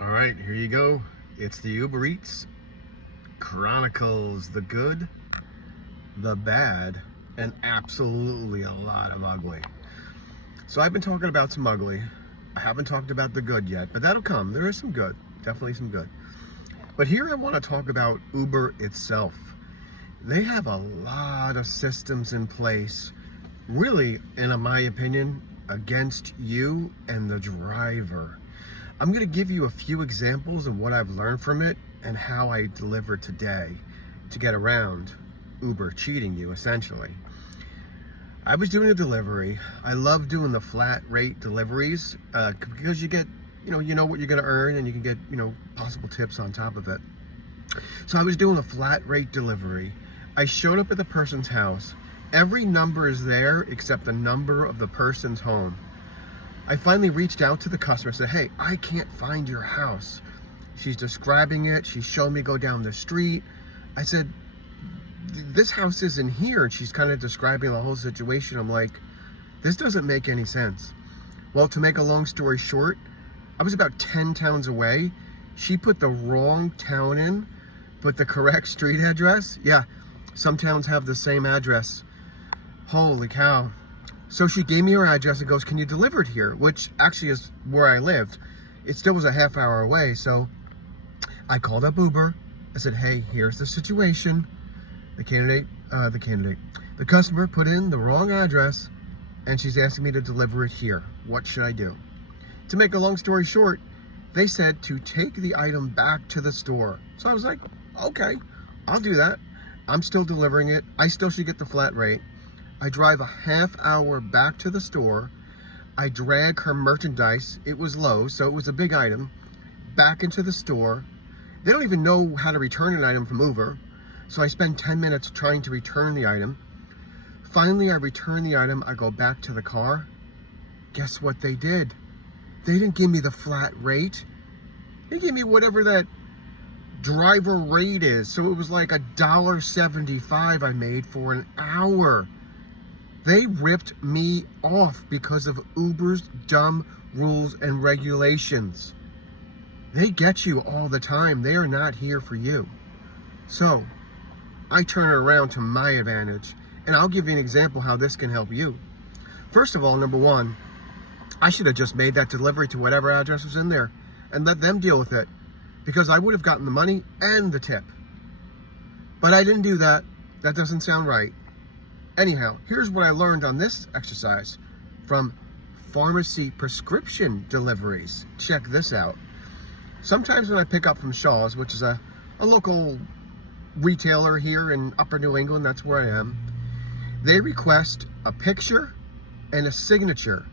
All right, here you go. It's the Uber Eats Chronicles, the good, the bad, and absolutely a lot of ugly. So I've been talking about some ugly. I haven't talked about the good yet, but that'll come. There is some good, definitely some good. But here I want to talk about Uber itself. They have a lot of systems in place, really, in my opinion, against you and the driver. I'm going to give you a few examples of what I've learned from it and how I deliver today to get around Uber cheating you, essentially. I was doing a delivery. I love doing the flat rate deliveries because you get, you know what you're going to earn, and you can get, possible tips on top of it. So I was doing a flat rate delivery. I showed up at the person's house. Every number is there except the number of the person's home. I finally reached out to the customer and said, hey, I can't find your house. She's describing it. She showed me go down the street. I said, this house isn't here. And she's kind of describing the whole situation. I'm like, this doesn't make any sense. Well, to make a long story short, I was about 10 towns away. She put the wrong town in, but the correct street address. Yeah, some towns have the same address. Holy cow. So she gave me her address and goes, can you deliver it here? Which actually is where I lived. It still was a half hour away. So I called up Uber. I said, hey, here's the situation. The customer put in the wrong address and she's asking me to deliver it here. What should I do? To make a long story short, they said to take the item back to the store. So I was like, okay, I'll do that. I'm still delivering it. I still should get the flat rate. I drive a half hour back to the store. I drag her merchandise. It was low, so it was a big item, back into the store. They don't even know how to return an item from Uber. So I spend 10 minutes trying to return the item. Finally, I return the item. I go back to the car. Guess what they did? They didn't give me the flat rate. They gave me whatever that driver rate is. So it was like $1.75 I made for an hour. They ripped me off because of Uber's dumb rules and regulations. They get you all the time. They are not here for you. So I turn it around to my advantage. And I'll give you an example how this can help you. First of all, number one, I should have just made that delivery to whatever address was in there and let them deal with it, because I would have gotten the money and the tip. But I didn't do that. That doesn't sound right. Anyhow, here's what I learned on this exercise from pharmacy prescription deliveries. Check this out. Sometimes when I pick up from Shaw's, which is a local retailer here in Upper New England, that's where I am, they request a picture and a signature.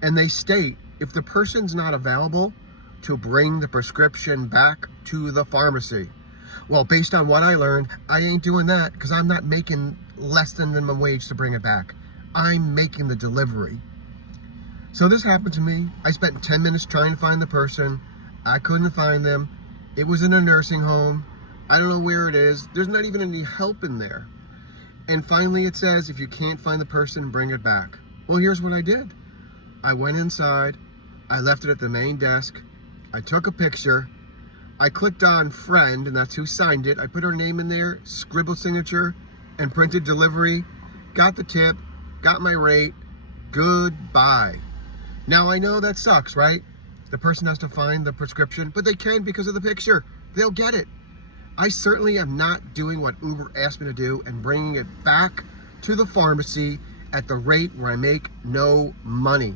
And they state if the person's not available to bring the prescription back to the pharmacy. Well, based on what I learned, I ain't doing that because I'm not making less than minimum wage to bring it back. I'm making the delivery. So this happened to me. I spent 10 minutes trying to find the person. I couldn't find them. It was in a nursing home. I don't know where it is. There's not even any help in there. And finally it says, if you can't find the person, bring it back. Well, here's what I did. I went inside. I left it at the main desk. I took a picture. I clicked on friend, and that's who signed it. I put her name in there, scribbled signature, and printed delivery. Got the tip, got my rate. Goodbye. Now I know that sucks, right? The person has to find the prescription, but they can because of the picture. They'll get it. I certainly am not doing what Uber asked me to do and bringing it back to the pharmacy at the rate where I make no money.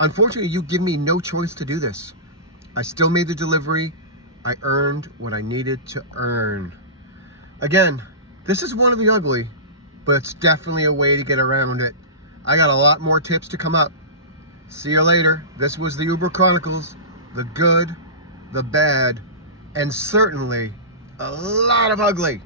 Unfortunately, you give me no choice to do this. I still made the delivery. I earned what I needed to earn. Again, this is one of the ugly, but it's definitely a way to get around it. I got a lot more tips to come up. See you later. This was the Uber Chronicles, the good, the bad, and certainly a lot of ugly.